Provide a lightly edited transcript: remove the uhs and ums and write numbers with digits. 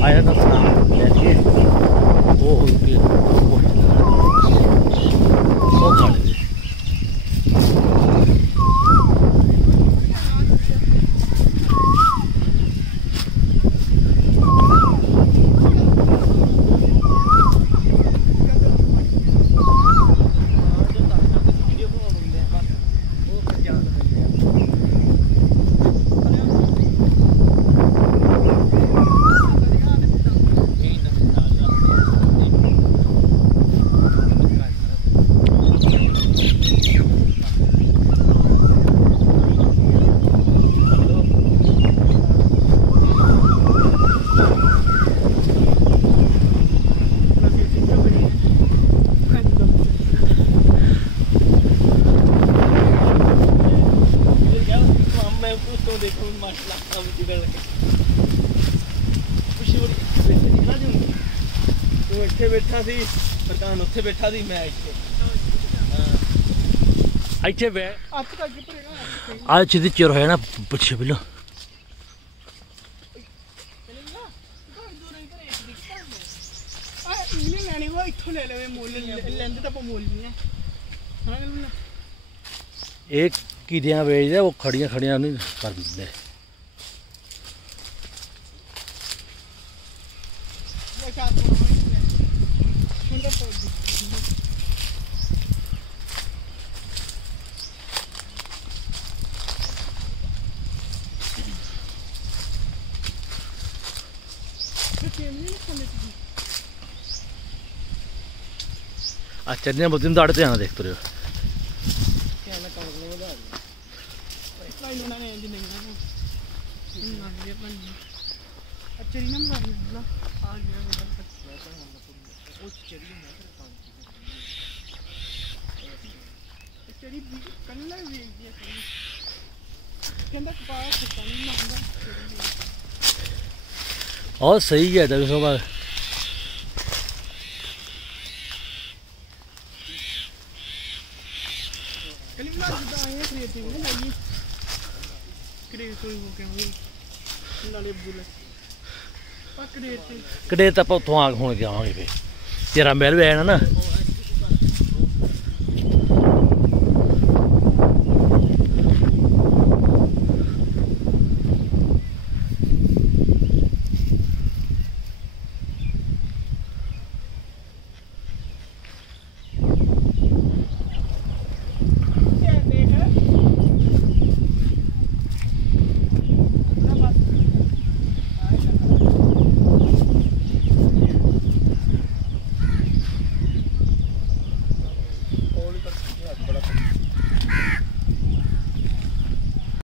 आया था लेके वो उनके वो खाने दे बैठा सी प्रधान उत्थे बैठा सी मैं इत्थे आज चिदी चिर होया ना पिछे पहले एक कीड़ियां बेचदे वो खड़ियां खड़ियां नहीं कर दिंदे चन्या बुद्धिम दाड़े ध्यान देख तुरे और सही है तभी सो बार कड़े तो आप उतों आग होने जावांगे तेरा महल भी है ना